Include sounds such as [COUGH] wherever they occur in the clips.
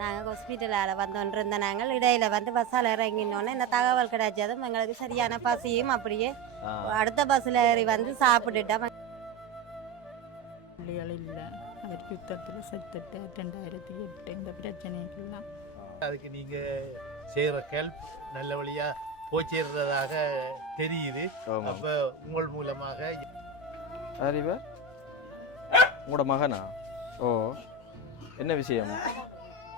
நாங்கள் ஹாஸ்பிட்டலால் வந்து இருந்த நாங்கள் இடையில வந்து பஸ்ஸால் இறங்கினோன்னே இந்த தகவல் கிடைச்சதும் எங்களுக்கு சரியான பசியும் அப்படியே. அடுத்த பஸ்ஸில் ஏறி வந்து சாப்பிட்டுட்டோம். இல்லை. அவர் யுத்தத்தில் செத்துட்டு ரெண்டாயிரத்தி எட்டு இந்த பிரச்சனைகள்லாம் அதுக்கு நீங்க செய்யற ஹெல்ப் நல்ல வழியா போய் சேர்றதாக தெரியுது அப்ப உங்கள் மூலமாக இவர் உங்களோட மகனா? ஓ என்ன விஷயம்?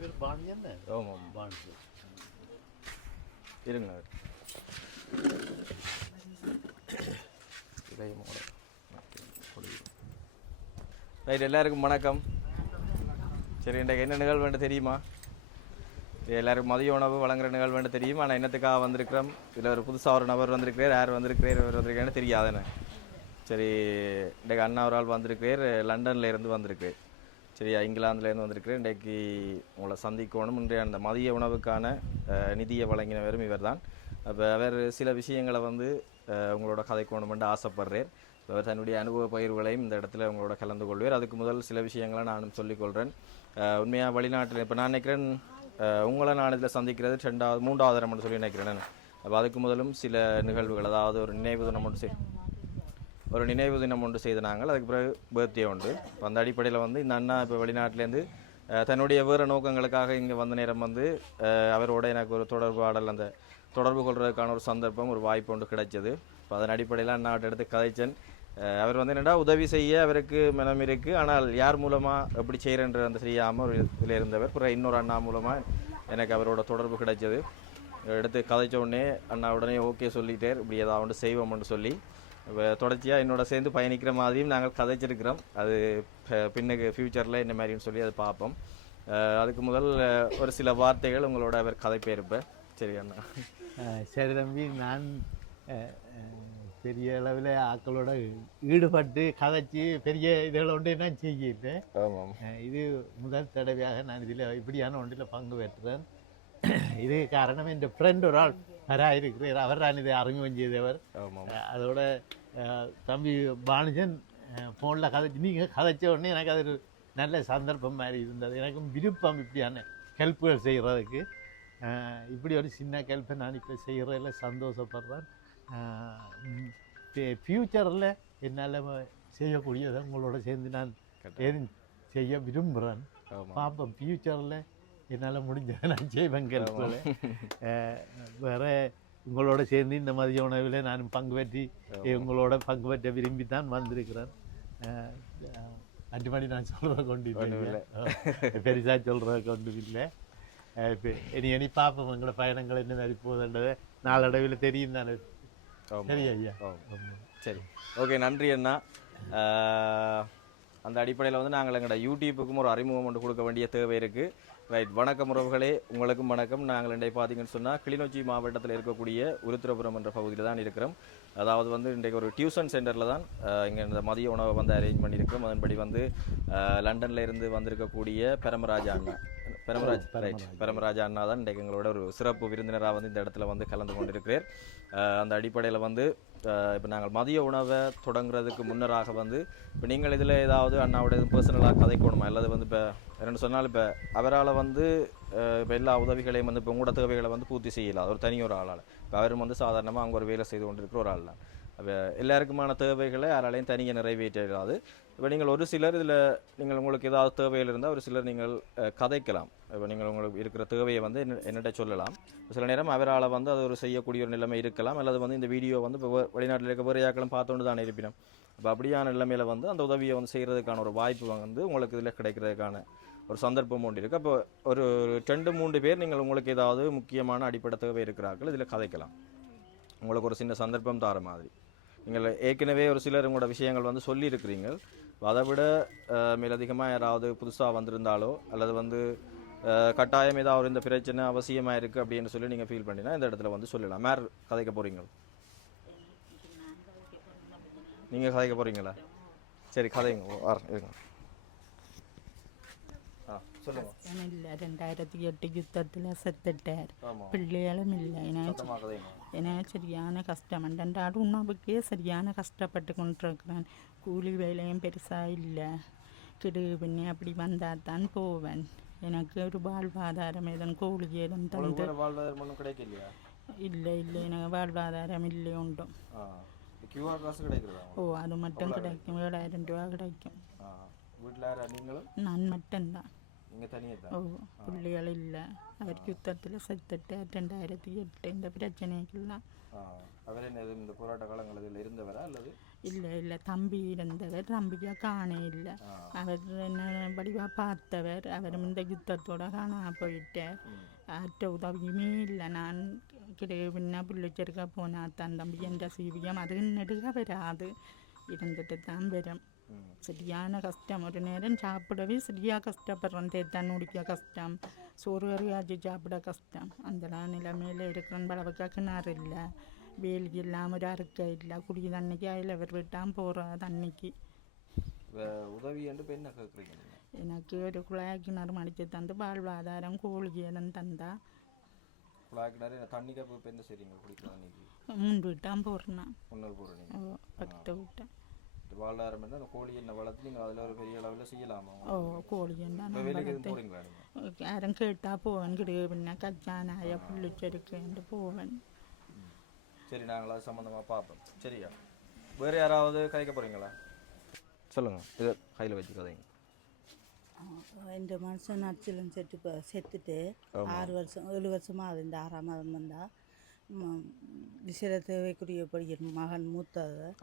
பேர் பாணி என்ன? ஆமாம் பாணி இருங்க. ரைட் எல்லாருக்கும் வணக்கம். சரி இன்றைக்கு என்ன நிகழ்வுன்னு தெரியுமா? எல்லாருக்கும் மதிய உணவு வழங்குற நிகழ்வுன்னு தெரியும்? ஆனால் என்னத்துக்காக வந்திருக்கிறோம்? இதில் ஒரு புதுசாக ஒரு நபர் வந்திருக்கிறார். யார் வந்திருக்கிறார் இவர் வந்திருக்காருன்னு தெரியாதுன்னு. சரி இன்றைக்கு அண்ணா ஒரு ஆள் வந்திருக்கிறார். லண்டன்ல இருந்து வந்திருக்கிறார். சரியா இங்கிலாந்துலேருந்து வந்திருக்கிறேன். இன்றைக்கு உங்களை சந்திக்கணும். இன்றைய அந்த மதிய உணவுக்கான நிதியை வழங்கினவரும் இவர்தான். அப்போ அவர் சில விஷயங்களை வந்து உங்களோட கதைக்கணுமென்று ஆசைப்படுறார். அவர் தன்னுடைய அனுபவ பயிர்களையும் இந்த இடத்துல உங்களோட கலந்து கொள்வார். அதுக்கு முதல் சில விஷயங்களை நானும் சொல்லிக்கொள்கிறேன் உண்மையாக வெளிநாட்டில் இப்போ நான் நினைக்கிறேன் உங்களை நான் இதில் சந்திக்கிறது ரெண்டாவது மூன்றாவது தரம்னு சொல்லி நினைக்கிறேன் அப்போ அதுக்கு முதலும் சில நிகழ்வுகள் அதாவது ஒரு நினைவு தினம் ஒன்று செய் ஒரு நினைவு தினம் ஒன்று செய்து நாங்கள். அதுக்கு பிறகு பர்த்டே உண்டு. அந்த அடிப்படையில் வந்து இந்த அண்ணா இப்போ வெளிநாட்டிலேருந்து தன்னுடைய வேறு நோக்கங்களுக்காக இங்கே வந்த நேரம் வந்து அவரோட எனக்கு ஒரு தொடர்பாடல் அந்த தொடர்பு கொள்வதற்கான ஒரு சந்தர்ப்பம் ஒரு வாய்ப்பு ஒன்று கிடைச்சது. இப்போ அதன் அடிப்படையில் அண்ணாட்ட எடுத்து கதைச்சன். அவர் வந்து என்னடா உதவி செய்ய அவருக்கு மனம் இருக்குது ஆனால் யார் மூலமாக எப்படி செய்கிறன்ற அந்த செய்யாமல் ஒரு இதில் இருந்தவர். பிறகு இன்னொரு அண்ணா மூலமாக எனக்கு அவரோட தொடர்பு கிடைச்சது. எடுத்து கதைச்ச உடனே அண்ணா உடனே ஓகே சொல்லிட்டார். இப்படி ஏதாவது ஒன்று செய்வோம்னு சொல்லி தொடர்ச்சியாக என்னோட சேர்ந்து பயணிக்கிற மாதிரியும் நாங்கள் கதைச்சிருக்கிறோம். அது பின்னுக்கு ஃப்யூச்சரில் இந்த மாதிரின்னு சொல்லி அதை பார்ப்போம். அதுக்கு முதல் ஒரு சில வார்த்தைகள் உங்களோட அவர் கதைப்பேருப்ப சரி அண்ணா. சரி தம்பி நான் பெரிய அளவில் ஆக்களோட ஈடுபட்டு கதைச்சி பெரிய இதில் ஒன்று நான் அஹ், இது முதல் தடவையாக நான் இதில் இப்படியான ஒன்றில் பங்கு பெற்றேன். இது காரணம் என் ஃப்ரெண்ட் ஒரு ஆள் வராக இருக்கிறார் அவர் தான் இதை அறிமுகம் செய்தவர். அதோட தம்பி பானுஜன் ஃபோனில் கதைச்சு நீங்கள் கதைச்ச உடனே எனக்கு அது ஒரு நல்ல சந்தர்ப்பம் மாதிரி இருந்தது. எனக்கும் விருப்பம் இப்படியான ஹெல்ப்புகள் செய்கிறதுக்கு இப்படி ஒரு சின்ன ஹெல்ப்பை நான் இப்போ செய்கிறதில் சந்தோஷப்படுறேன். ஃப்யூச்சரில் என்னால் செய்யக்கூடியதை உங்களோட சேர்ந்து நான் எதுவும் செய்ய விரும்புகிறேன் பார்ப்போம் ஃப்யூச்சரில் என்னால் முடிஞ்ச நான் செய்வேன் வேறு உங்களோட சேர்ந்து இந்த மதிய உணவில் நான் பங்கு பெற்றி உங்களோட பங்கு பெற்ற விரும்பி தான் வந்திருக்கிறேன். அஹ், அஹ், அஞ்சு மணி நான் சொல்கிறத கொண்டு இல்லை. பெருசாக சொல்கிறத கொண்டு இல்லை. இனி இனி பார்ப்போம் எங்களோட பயணங்கள் என்ன மாதிரி போகுதுன்றதை நாளடைவில் தெரியும் தானே. சரி ஐயா. சரி. ஓகே நன்றி அண்ணா. அந்த அடிப்படையில் வந்து நாங்கள் எங்களோட யூடியூப்புக்கும் ஒரு அறிமுகம் ஒன்று கொடுக்க வேண்டிய தேவை இருக்குது ரைட் வணக்கம் உறவுகளே. உங்களுக்கும் வணக்கம். நாங்கள் இன்றைய பார்த்தீங்கன்னு சொன்னால் கிளிநொச்சி மாவட்டத்தில் இருக்கக்கூடிய உருத்திரபுரம் என்ற பகுதியில் தான் இருக்கிறோம். அதாவது வந்து இன்றைக்கு ஒரு டியூஷன் சென்டரில் தான் இங்கே இந்த மதிய உணவை வந்து அரேஞ்ச் பண்ணியிருக்கிறோம். அதன்படி வந்து லண்டனில் லண்டன்ல இருந்து வந்திருக்கக்கூடிய பெரமராஜா அண்ணா. பெரமராஜ் ரைட் பெரமராஜா. அண்ணா தான் இன்றைக்கு எங்களோட ஒரு சிறப்பு விருந்தினராக வந்து இந்த இடத்துல வந்து கலந்து கொண்டிருக்கிறார். அந்த அடிப்படையில் வந்து இப்போ நாங்கள் மதிய உணவை தொடங்குறதுக்கு முன்னராக வந்து இப்போ நீங்கள் இதில் ஏதாவது அண்ணாவோட எதுவும் பர்சனலாக கதைக்கணுமா அல்லது வந்து இப்போ என்னென்னு சொன்னால் இப்போ அவரால் வந்து இப்போ எல்லா உதவிகளையும் வந்து இப்போ உங்களோட தேவைகளை வந்து பூர்த்தி செய்யலாம். ஒரு தனி ஒரு ஆளால். இப்போ அவரும் வந்து சாதாரணமாக அங்கே ஒரு வேலை செய்து கொண்டிருக்கிற ஒரு ஆள் தான் எல்லாருக்குமான தேவைகளை யாராலையும் தனியாக நிறைவேற்றாது. இப்போ நீங்கள் ஒரு சிலர் இதில் நீங்கள் உங்களுக்கு ஏதாவது தேவையில் இருந்தால் ஒரு சிலர் நீங்கள் கதைக்கலாம். இப்போ நீங்கள் உங்களுக்கு இருக்கிற தேவையை வந்து என்ன- என்னிட்ட சொல்லலாம். சில நேரம் அவரால் வந்து அது ஒரு செய்யக்கூடிய ஒரு நிலைமை இருக்கலாம். அல்லது வந்து இந்த வீடியோ வந்து இப்போ வெளிநாட்டில் இருக்க வேறு யாக்களும் பார்த்தோன்னு தானே இருப்பினோம். அப்போ அப்படியான நிலைமையில் வந்து அந்த உதவியை வந்து செய்கிறதுக்கான ஒரு வாய்ப்பு வந்து உங்களுக்கு இதில் கிடைக்கிறதுக்கான ஒரு சந்தர்ப்பம் ஒன்று இருக்குது அப்போ ஒரு ஒரு ரெண்டு மூன்று பேர் நீங்கள் உங்களுக்கு ஏதாவது முக்கியமான அடிப்படை தேவை இருக்கிறார்கள் இதில் கதைக்கலாம். உங்களுக்கு ஒரு சின்ன சந்தர்ப்பம் தர மாதிரி. நீங்கள் ஏற்கனவே ஒரு சிலர் உங்களோட விஷயங்கள் வந்து சொல்லியிருக்கிறீங்க அதை விட மேலதிகமாக யாராவது புதுசாக வந்திருந்தாலோ அல்லது வந்து கட்டாயம் ஏதாவது இந்த பிரச்சனை அவசியமாக இருக்குது அப்படின்னு சொல்லி நீங்கள் ஃபீல் பண்ணினா இந்த இடத்துல வந்து சொல்லலாம். மேர் கதைக்க போகிறீங்க நீங்கள் கதைக்க போகிறீங்களா சரி கதைங்க. வர இருங்க. இல்லை. ரெண்டாயிரத்தி எட்டு யுத்தத்தில் செத்துட்டார். பிள்ளைகளும் இல்லை. ஏன்னா சரியான கஷ்டம். ரெண்டாடு உணவுக்கே சரியான கஷ்டப்பட்டு கொண்டிருக்கிறேன் கூலி வேலையும் பெருசாக இல்லை. கிடு பின்னி அப்படி வந்தால் தான் போவேன். எனக்கு ஒரு வாழ்வாதாரம் ஏதும் கூலி ஏதும் தந்து இல்லை இல்லை. எனக்கு வாழ்வாதாரம் இல்லை உண்டும் ஓ அது மட்டும் கிடைக்கும். ஏழாயிரம் ரூபா கிடைக்கும். நான் மட்டும்தான். ஓ பிள்ளைகள் இல்லை. அவர் யுத்தத்தில் செத்துட்டு ரெண்டாயிரத்தி எட்டு இந்த பிரச்சனைக்கெல்லாம் ஆ அவர் இந்த போராட்ட காலங்களில் இருந்தவரா அல்லது? இல்லை இல்லை தம்பி இருந்தவர் தம்பியை காண இல்லை. அவர் என்ன வடிவாக பார்த்தவர் அவர் இந்த யுத்தத்தோட காணா போயிட்டார். ஆற்ற உதவியுமே இல்லை. நான் கிடை பின்ன பிள்ளைச்சருக்கா போனா தான் தம்பி என்ற சீவியம். அது நெடுக வராது இருந்துட்டு தான் வரும். சரியான கஷ்டம். ஒரு நேரம் சாப்பிடவே சரியாக கஷ்டப்படுறோம். தேத்தான் முடிக்க கஷ்டம். சோறு கறியாச்சு சாப்பிட கஷ்டம். அந்த நிலைமையில் இருக்கிற அளவுக்கு கிணறு இல்லை. வேலி இல்லாமல் ஒரு அறுக்க இல்லை. குடி தண்ணிக்கு அதில் அவர் விட்டான் போகிற தண்ணிக்கு உதவி என்ன கேட்குறீங்க எனக்கு ஒரு குழாய் கிணறு மடித்து தந்து வாழ்வாதாரம் கோழி ஏதம் தந்தா. தண்ணி கப்பு இப்போ என்ன செய்றீங்க? குடிக்கிற தண்ணிக்கு மூன்று விட்டான் போடுறேன் முன்னூறு போடுற நீங்கள் ஓ பக்கத்து விட்டேன் என்ன? அந்த கோழி என்ன வளர்த்து நீங்கள் அதில் ஒரு பெரிய அளவில் செய்யலாமா? ஓ கோழி என்ன யாரும் கேட்டால் போவேன். கிடையாது பின்ன கச்சானாய புள்ளிச்செருக்கேன்ட்டு போவேன். சரி நாங்கள் அது சம்மந்தமாக பார்ப்போம். சரியா? வேறு யாராவது கதைக்க போகிறீங்களா சொல்லுங்கள் இதை கையில் வச்சு கதைங்க. இந்த மனுஷன் நடிச்சிலும் செத்து செத்துட்டு ஆறு வருஷம் ஏழு வருஷமாக அது இந்த ஆறாம் மாதம் வந்தால் விசிற தேவைக்குரியபடி என் மகன் மூத்தவர்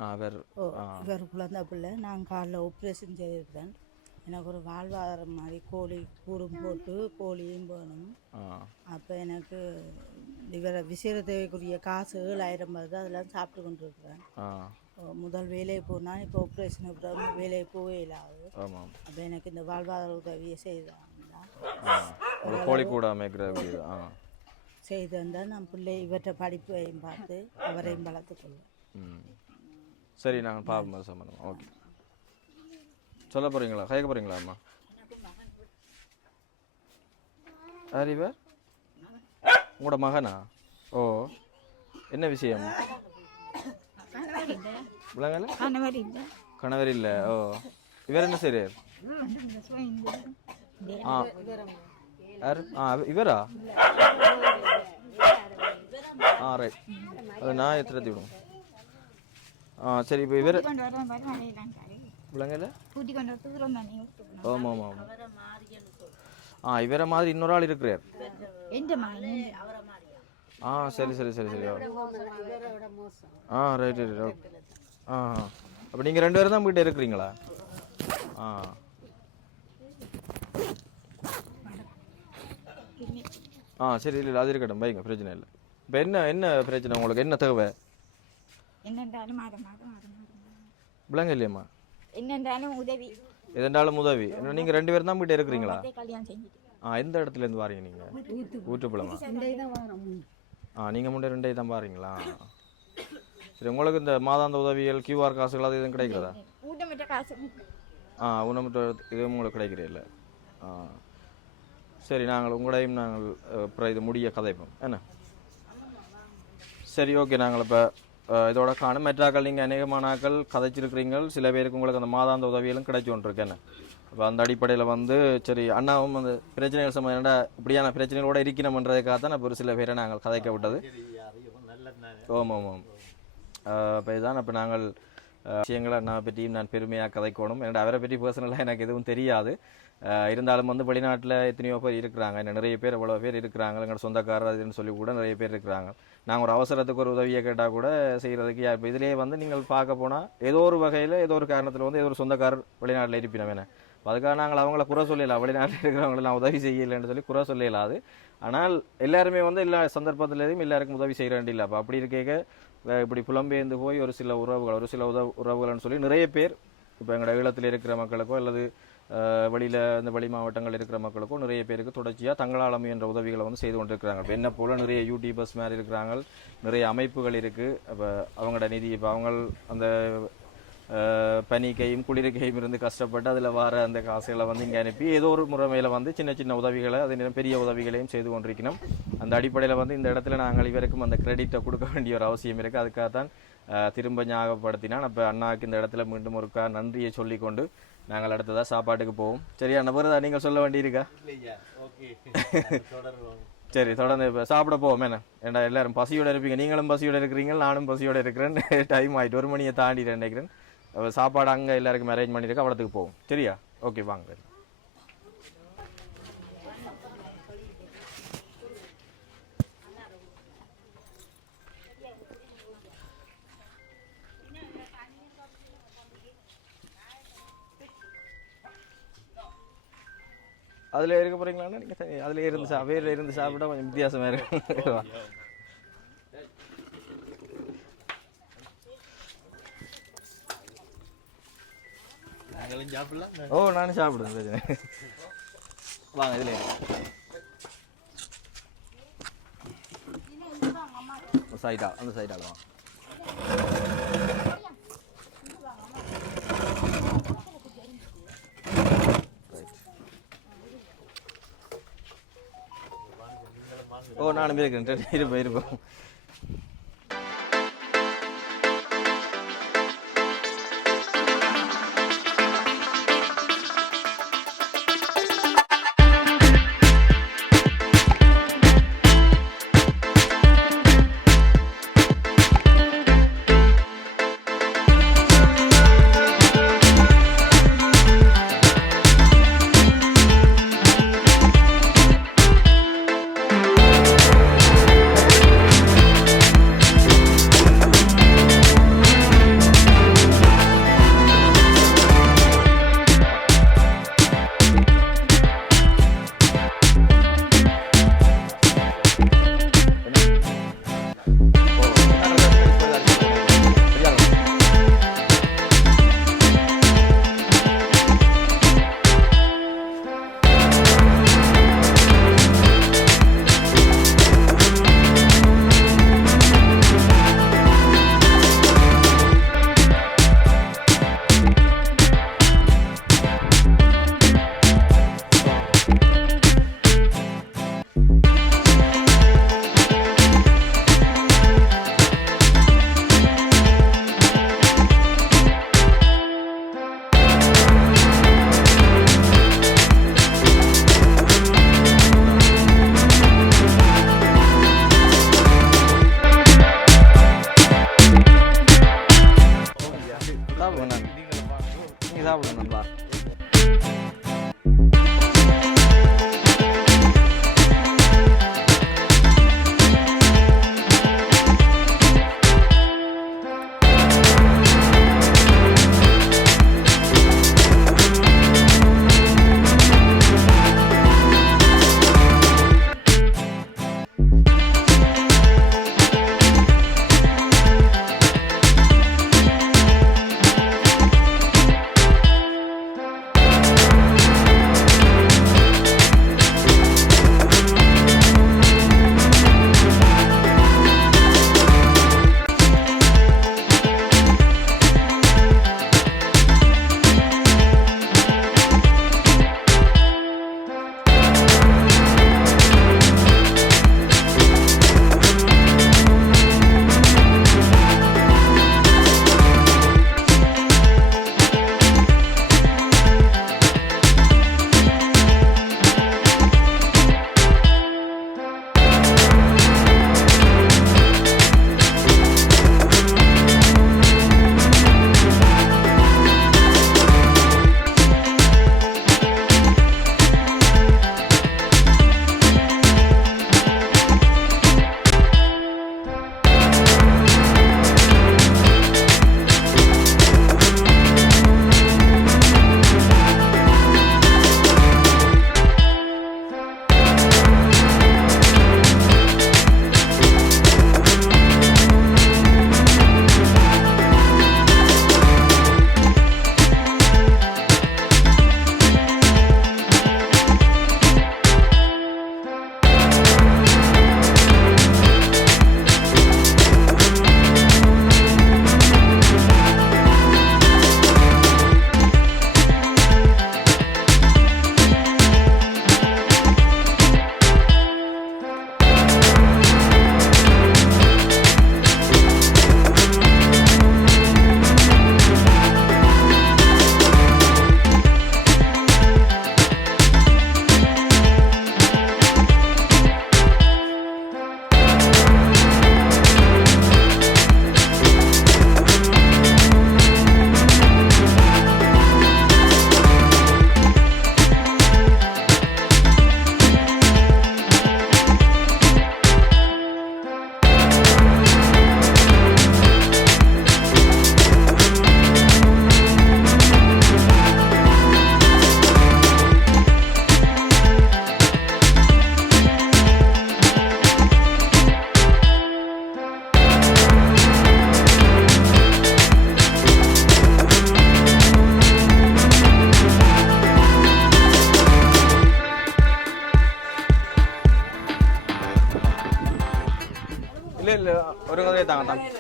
ஓ இவர் குழந்தை பிள்ளை நான் காலைல ஆப்ரேஷன் செய்திருக்கிறேன் எனக்கு ஒரு வாழ்வாதாரம் மாதிரி கோழி கூடும் போட்டு கோழியும் ஆ. அப்போ எனக்கு இவரை விசிற தேவைக்குரிய காசு ஏழாயிரம் வருது. அதெல்லாம் சாப்பிட்டு கொண்டு இருக்கிறேன் முதல் வேலையை போனால் இப்போ ஆப்ரேஷனுக்கு அப்புறம் வேலையை போகவே இல்லாது அப்போ எனக்கு இந்த வாழ்வாதார உதவியை செய்தாங்க ஒரு கோழி கூட அமைக்கிற செய்து வந்தால் நான் பிள்ளை இவற்றை படிப்பையும் பார்த்து அவரையும் வளர்த்துக்கொள்வேன் ம். சரி நாங்கள் பார்ப்போம் சம்மந்தம் ஓகே. சொல்ல போகிறீங்களா கேட்க போகிறீங்களா அம்மா? இவர் உங்களோட மகனா? ஓ. என்ன விஷயம்? விளங்கல கணவர் இல்லை. கணவர் இல்லை ஓ. இவர் என்ன செய்கிறார் ஆ. யார்? ஆ இவரா? ஆ ரைட் அது நான் எத்தனை விடும் ஆ சரி இப்போ இவர் தூரம் தானே ஆமாம் ஆமாம் ஆ இவரை மாதிரி இன்னொரு ஆள் இருக்கிறார். ஆ சரி சரி சரி சரி. ஓ. ஆ ரைட் ரைட் ஆ ஆ. அப்போ நீங்கள் ரெண்டு பேரும் தான் வீட்டில் இருக்கிறீங்களா? ஆ. ஆ சரி இல்லை அது இருக்கட்டும். வைங்க பிரச்சனை இல்லை. இப்போ என்ன என்ன பிரச்சனை? உங்களுக்கு என்ன தேவை? என்னென்றாலும் மாதம் மாதம் விளங்க இல்லையம்மா என்னென்றாலும் உதவி. எதெண்டாலும் உதவி. என்ன நீங்கள் ரெண்டு பேரும் தான் வீட்டில் இருக்கிறீங்களா? ஆ எந்த இடத்துல இருந்து வாரீங்க நீங்கள் ஊற்றுப்பழமா ஆ நீங்கள் முன்னே ரெண்டே தான் பாருங்களா சரி உங்களுக்கு இந்த மாதாந்த உதவிகள் கியூஆர் காசுகள் அது எதுவும் கிடைக்கிறதா? ஊட்டமிட்ட காசு. ஆ உணவு இதுவும் உங்களுக்கு கிடைக்கிறதில்ல ஆ. சரி நாங்கள் உங்களையும் நாங்கள் அப்புறம் இது முடிய கதைப்போம். என்ன? சரி ஓகே நாங்கள் இப்போ இதோட காணும். மெட்ராக்கள் நீங்கள் அநேகமானாக்கள் கதைச்சிருக்கிறீங்க சில பேருக்கு உங்களுக்கு அந்த மாதாந்த உதவிகளும் கிடைச்சி கொண்டிருக்கு. என்ன? அப்போ அந்த அடிப்படையில் வந்து சரி அண்ணாவும் அந்த பிரச்சனைகள் சம்மந்த இப்படியான பிரச்சனைகளோட இருக்கணும்ன்றதுக்காக தான் இப்போ ஒரு சில பேரை நாங்கள் கதைக்க விட்டது. ஓம் ஆமாம் ஆமாம் இப்போ இதுதான். இப்போ நாங்கள் விஷயங்களை நான் பற்றியும் நான் பெருமையாக கதைக்கணும். என்னோட அவரை பற்றி பர்சனலாக எனக்கு எதுவும் தெரியாது. இருந்தாலும் வந்து வெளிநாட்டில் எத்தனையோ பேர் இருக்கிறாங்க. நிறைய பேர் இவ்வளோ பேர் இருக்கிறாங்க. எங்களோட சொந்தக்காரர் அதுன்னு சொல்லி கூட நிறைய பேர் இருக்கிறாங்க. நாங்கள் ஒரு அவசரத்துக்கு ஒரு உதவியை கேட்டால் கூட செய்கிறதுக்கு இப்போ இதிலே வந்து நீங்கள் பார்க்க போனால் ஏதோ ஒரு வகையில் ஏதோ ஒரு காரணத்தில் வந்து ஏதோ ஒரு சொந்தக்காரர் வெளிநாட்டில் இருப்பினோம் என்ன. அதுக்காக நாங்கள் அவங்கள குறை சொல்லலாம் வெளிநாட்டில் இருக்கிறவங்களெல்லாம் உதவி செய்யலைன்னு சொல்லி குறை சொல்லலாது ஆனால் எல்லாருமே வந்து எல்லா சந்தர்ப்பத்துலேயும் எல்லாருக்கும் உதவி செய்ய வேண்டியில்லை அப்போ அப்படி இருக்க இப்படி புலம்பெயர்ந்து போய் ஒரு சில உறவுகள் ஒரு சில உத உறவுகள்னு சொல்லி நிறைய பேர் இப்போ எங்களோட ஈழத்தில் இருக்கிற மக்களுக்கோ அல்லது வெளியில் இந்த வெளி மாவட்டங்கள் இருக்கிற மக்களுக்கும் நிறைய பேருக்கு தொடர்ச்சியாக தங்களால் முயன்ற உதவிகளை வந்து செய்து கொண்டிருக்கிறாங்க. இப்போ என்ன போல நிறைய யூடியூபர்ஸ் மாதிரி இருக்கிறாங்க நிறைய அமைப்புகள் இருக்குது இப்போ அவங்களோட நிதி இப்போ அவங்க அந்த அஹ், பனிக்கையும் குளிர்க்கையும் இருந்து கஷ்டப்பட்டு அதில் வர அந்த காசுகளை வந்து இங்கே அனுப்பி ஏதோ ஒரு முறைமையில் வந்து சின்ன சின்ன உதவிகளை அதே நேரம் பெரிய உதவிகளையும் செய்து கொண்டிருக்கணும். அந்த அடிப்படையில் வந்து இந்த இடத்துல நாங்கள் இவருக்கும் அந்த கிரெடிட்டை கொடுக்க வேண்டிய ஒரு அவசியம் இருக்குது அதுக்காக தான் திரும்ப ஞாபகப்படுத்தினான் அப்போ அண்ணாவுக்கு இந்த இடத்துல மீண்டும் ஒருக்கா நன்றியை சொல்லிக்கொண்டு நாங்கள் அடுத்ததாக சாப்பாட்டுக்கு போவோம். சரியா நபர் நீங்கள் சொல்ல வேண்டியிருக்கா? [LAUGHS] சரி தொடர்ந்து இப்போ சாப்பிட போவோம். என்ன? ஏன்டா எல்லாரும் பசியோட இருப்பீங்க. நீங்களும் பசியோட இருக்கிறீங்க நானும் பசியோட இருக்கிறேன் டைம் [LAUGHS] ஆயிட்டு ஒரு மணியை தாண்டி நினைக்கிறேன். சாப்பாடு அங்கே எல்லாருக்கும் அரேஞ்ச் பண்ணியிருக்க அவ்வளோத்துக்கு போவோம். சரியா? ஓகே வாங்க. அதில் இருக்க போகிறீங்களாண்ணா நீங்கள் அதில் இருந்து சா வேரில் இருந்து சாப்பிட்டா கொஞ்சம் வித்தியாசமாக இருக்கும் வா. நாங்களும் சாப்பிடலாம் ஓ நானும் சாப்பிடுவேன் பிரச்சனை வாங்க இதில் சைடா அந்த சைடால வாங்க ஓ நானும் இருக்கிறேன் இருப்போம் இருப்போம்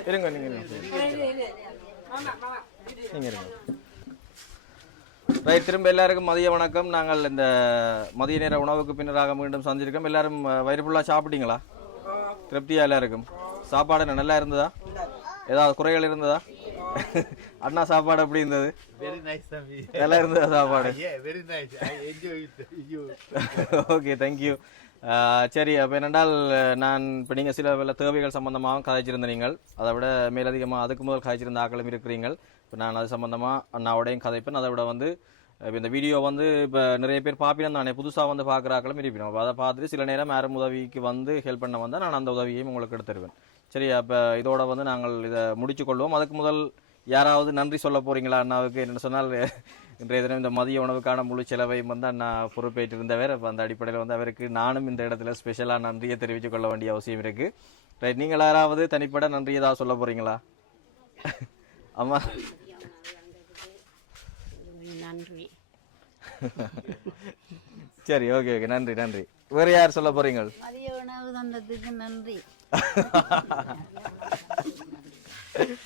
இருங்க நீங்க இருங்க. நீங்க இருங்க. ரைட் திரும்ப எல்லாருக்கும் மதிய வணக்கம். நாங்கள் இந்த மதிய நேர உணவுக்கு பின்னராக மீண்டும் சந்திருக்கோம். எல்லாரும் வயிறு ஃபுல்லாக சாப்பிட்டீங்களா? திருப்தியா எல்லாருக்கும்? சாப்பாடு என்ன நல்லா இருந்ததா? ஏதாவது குறைகள் இருந்ததா? அண்ணா சாப்பாடு எப்படி இருந்தது? வெரி நைஸ் தம்பி. நல்லா இருந்ததா சாப்பாடு? வெரி நைஸ் ஓகே தேங்க்யூ சரி அப்போ என்னென்றால் நான் இப்போ நீங்கள் சில பல தேவைகள் சம்பந்தமாகவும் கதைச்சிருந்த நீங்கள் அதை விட மேலதிகமாக அதுக்கு முதல் கதைச்சிருந்த ஆக்களும் இருக்கிறீங்கள் இப்போ நான் அது சம்பந்தமாக அண்ணாவோடையும் கதைப்பேன். அதை விட வந்து இப்போ இந்த வீடியோ வந்து இப்போ நிறைய பேர் பார்ப்பினா தானே புதுசாக வந்து பார்க்குற ஆக்களும் இருப்பினோம். அப்ப அதை பார்த்துட்டு சில நேரம் யாரும் உதவிக்கு வந்து ஹெல்ப் பண்ண வந்தால் நான் அந்த உதவியையும் உங்களுக்கு எடுத்துருவேன் சரி அப்போ இதோட வந்து நாங்கள் இதை முடிச்சு கொள்வோம். அதுக்கு முதல் யாராவது நன்றி சொல்ல போறீங்களா அண்ணாவுக்கு? என்ன சொன்னால் இன்றைய தினம் இந்த மதிய உணவுக்கான முழு செலவையும் வந்து அண்ணா பொறுப்பேற்று இருந்தவர் அப்போ அந்த அடிப்படையில் வந்து அவருக்கு நானும் இந்த இடத்துல ஸ்பெஷலாக நன்றியை தெரிவித்துக் கொள்ள வேண்டிய அவசியம் இருக்கு. ரைட் நீங்கள் யாராவது தனிப்பட நன்றி ஏதாவது சொல்ல போறீங்களா? அம்மா. நன்றி. சரி ஓகே ஓகே நன்றி நன்றி. வேறு யார் சொல்ல போறீங்க மதிய உணவு தந்ததுக்கு நன்றி. [LAUGHS]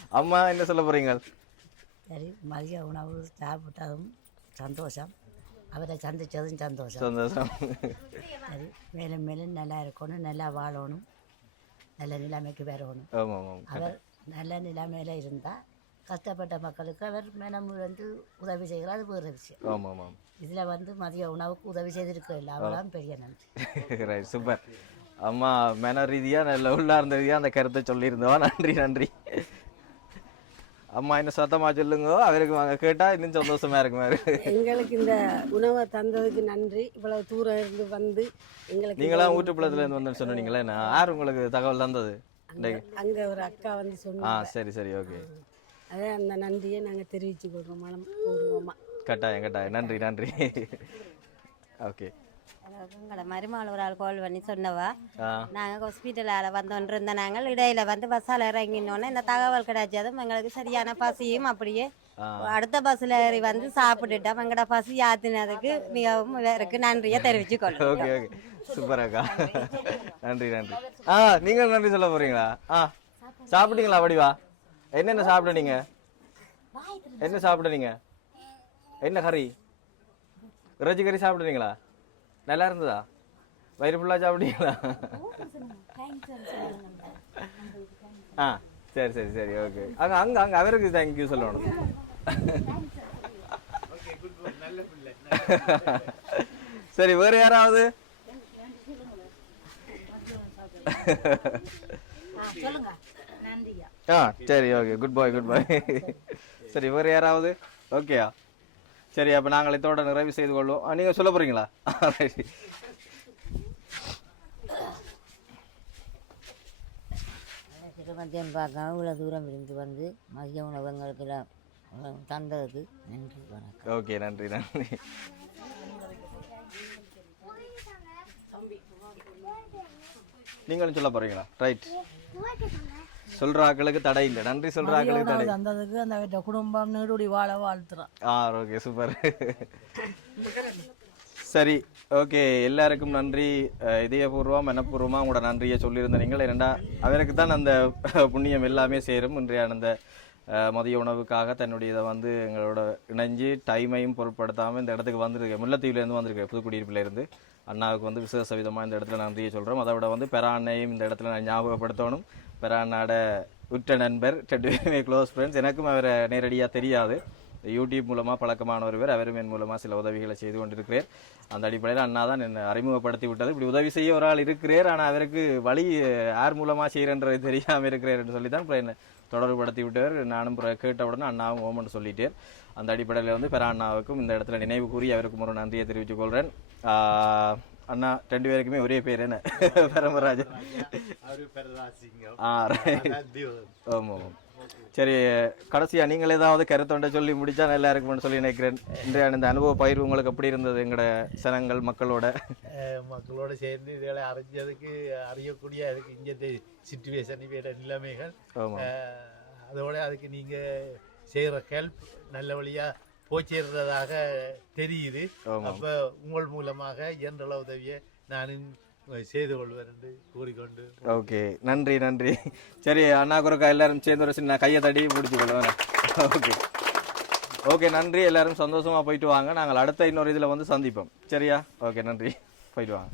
அம்மா என்ன சொல்ல போறீங்க? சரி மதிய உணவு சாப்பிட்டதும் சந்தோஷம். அவரை சந்தித்ததும் சந்தோஷம். சந்தோஷம். சரி மேலும் மேலும் நல்லா இருக்கணும் நல்லா வாழணும். நல்ல நிலைமைக்கு வரணும். அவர் நல்ல நிலைமையில் இருந்தால் கஷ்டப்பட்ட மக்களுக்கு அவர் மனம் வந்து உதவி செய்கிறார் அது வேறு விஷயம். இதில் வந்து மதிய உணவுக்கு உதவி செய்திருக்கல அவெல்லாம் பெரிய நன்றி. [LAUGHS] சூப்பர் அம்மா மன ரீதியாக நல்ல உள்ளார்ந்த ரீதியாக அந்த கருத்தை சொல்லியிருந்தோம். நன்றி நன்றி. அம்மா என்ன சத்தமா சொல்லுங்க அவருக்கு வாங்க. கேட்டா இன்னும் சந்தோஷமா இருக்குமா எங்களுக்கு இந்த உணவை தந்ததுக்கு நன்றி. இவ்வளவு தூரம் இருந்து வந்து எங்களுக்கு நீங்களாம் ஊட்டுப்புலத்துல இருந்து வந்து சொன்னீங்களே நான் யார் உங்களுக்கு தகவல் தந்தது? அங்க ஒரு அக்கா வந்து ஆ சொன்னாங்க சரி சரி ஓகே. அதான் அந்த நன்றியை நாங்க தெரிவிச்சு கொள்றோம் மனம் பூர்வமா கட்டாயம் கட்டாயம். நன்றி நன்றி. ஓகே. எங்களை மருமகள் ஒரு ஆள் கால் பண்ணி சொன்னவா. நாங்கள் ஹாஸ்பிட்டலால் வந்து இருந்த நாங்கள் இடையில வந்து பஸ்ஸால் இறங்கினோன்னே இந்த தகவல் கிடைச்சதும் எங்களுக்கு சரியான பசியும் அப்படியே அடுத்த பஸ்ஸில் ஏறி வந்து சாப்பிட்டுட்டோம். எங்களோட பசி ஆத்தினதுக்கு மிகவும் இவருக்கு நன்றியை தெரிவிச்சு ஓகே ஓகே. சூப்பர் அக்கா. நன்றி நன்றி. ஆ நீங்கள் நன்றி சொல்ல போறீங்களா? ஆ. சாப்பிட்டீங்களா? வடிவா என்னென்ன சாப்பிட்டீங்க என்ன சாப்பிட்டீங்க என்ன கறி? இறைச்சி கறி சாப்பிட்டீங்களா நல்லா இருந்ததா வயிறு ஃபுல்லாக சாப்பிட்டீங்களா? ஆ சரி சரி சரி ஓகே அங்கே அங்கே அங்கே அவருக்கு தேங்க்யூ சொல்லணும். சரி வேறு யாராவது? ஆ சரி ஓகே குட் பாய் குட் பாய் சரி வேறு யாராவது? ஓகேயா சரி அப்போ நாங்கள் இதோட நிறைவு செய்து கொள்வோம். நீங்கள் சொல்ல போகிறீங்களா சிறுமத்தியம் பார்க்காம இவ்வளோ தூரம் இருந்து வந்து மதிய உணவு எங்களுக்கு எல்லாம் தந்ததுக்கு நன்றி வணக்கம். ஓகே நன்றி நன்றி. நீங்களும் சொல்ல போறீங்களா? ரைட் சொல்ற ஆக்களுக்கு தடை இல்லை. நன்றி சொல்ற ஆக்களுக்கு தடை. தந்ததுக்கு அந்த குடும்பம் நீடுடி வாழ வாழ்த்துறோம். ஆ ஓகே சூப்பர். சரி ஓகே எல்லாருக்கும் நன்றி. இதயபூர்வம் மனப்பூர்வமாக உங்களோட நன்றியை சொல்லியிருந்த நீங்கள். ஏனெண்டா அவருக்கு தான் அந்த புண்ணியம் எல்லாமே சேரும். இன்றைய அந்த மதிய உணவுக்காக தன்னுடைய இதை வந்து எங்களோட இணைஞ்சு டைமையும் பொருட்படுத்தாமல் இந்த இடத்துக்கு வந்திருக்கு முல்லைத்தீவுலேருந்து வந்திருக்கு புதுக்குடியிருப்பிலேருந்து அண்ணாவுக்கு வந்து விசேஷ விதமாக இந்த இடத்துல நன்றியை சொல்கிறோம் அதை விட வந்து பெராண்ணையும் இந்த இடத்துல நான் ஞாபகப்படுத்தணும். பெராண்ணாட உற்ற நண்பர் ரெண்டு பேருமே க்ளோஸ் ஃப்ரெண்ட்ஸ் எனக்கும் அவரை நேரடியாக தெரியாது. யூடியூப் மூலமாக பழக்கமான ஒருவர் அவரும் என் மூலமாக சில உதவிகளை செய்து கொண்டிருக்கிறேன் அந்த அடிப்படையில் அண்ணா தான் என்னை அறிமுகப்படுத்தி விட்டது. இப்படி உதவி செய்ய ஒரு ஆள் இருக்கிறார். ஆனால் அவருக்கு வழி யார் மூலமாக செய்கிறன்றது தெரியாமல் இருக்கிறார் என்று சொல்லி தான் அப்புறம் என்னை தொடர்புபடுத்தி விட்டவர். நானும் அப்புறம் கேட்ட உடனே அண்ணாவும் ஓமன் சொல்லிட்டேன். அந்த அடிப்படையில் வந்து பெற அண்ணாவுக்கும் இந்த இடத்துல நினைவு கூறி அவருக்கும் ஒரு நன்றியை தெரிவித்துக் கொள்கிறேன் அண்ணா ரெண்டு பேருக்குமே ஒரே பேர் என்ன? [LAUGHS] பரமராஜன். ஆ. ஆமாம் சரி கடைசியா நீங்கள் ஏதாவது கருத்தொண்டை சொல்லி முடிச்சா நல்லா இருக்கும்னு சொல்லி நினைக்கிறேன். இன்றைய இந்த அனுபவ பயிர் உங்களுக்கு எப்படி இருந்தது? எங்களோட சனங்கள் மக்களோட. மக்களோட சேர்ந்து இதெல்லாம் அறிஞ்சதுக்கு அறியக்கூடிய அதுக்கு இங்கே சுச்சுவேஷன் நிலைமைகள். அதோட அதுக்கு நீங்கள் செய்கிற ஹெல்ப் நல்ல வழியாக போய் சேர்றதாக தெரியுது அப்போ உங்கள் மூலமாக இயன்ற உதவியை நான் செய்து கொள்வார் என்று கூறிக்கொண்டு ஓகே. நன்றி நன்றி. சரி அண்ணா குறுக்கா எல்லாரும் சேர்ந்து ஒரு சின்ன கையை தட்டி பிடிச்சி கொள்ளுவேன் ஓகே. ஓகே நன்றி. எல்லாரும் சந்தோஷமா போயிட்டு வாங்க. நாங்கள் அடுத்த இன்னொரு இதில் வந்து சந்திப்போம். சரியா? ஓகே நன்றி. போயிட்டு வாங்க.